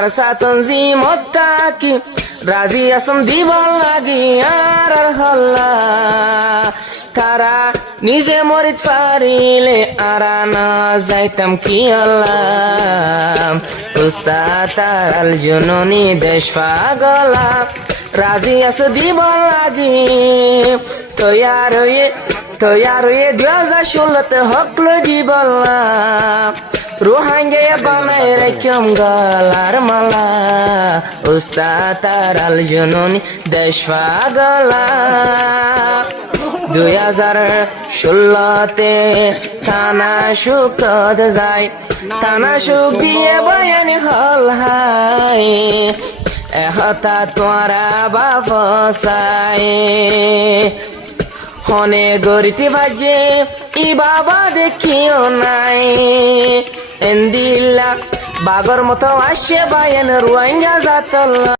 ফারসা তনজিমত থাকি রাজি আসম দিব লাগি আর হল্লা তারা নিজে মরিত পারিলে আরা না যাইতাম কি আল্লাহ উস্তাদ তারাল জননী দেশ পাগলা রাজি আছে দিব লাগি তৈয়ার হয়ে 2016 হকলো জীবল্লা রোহাঙ্গে বানায় রাখম গলার মালা উস্তাদ তারাল জননী দেশ পাগলা 2016 থানা সুখদ যায় থানা সুখ দিয়ে বয়ানি হল হাই এহতা তোরা বাফসাই হনে গরিতি বাজে ই বাবা দেখিও নাই এন্দিল্লা বাগর মতো আসে বায়ান রোহিঙ্গা জাতল্লা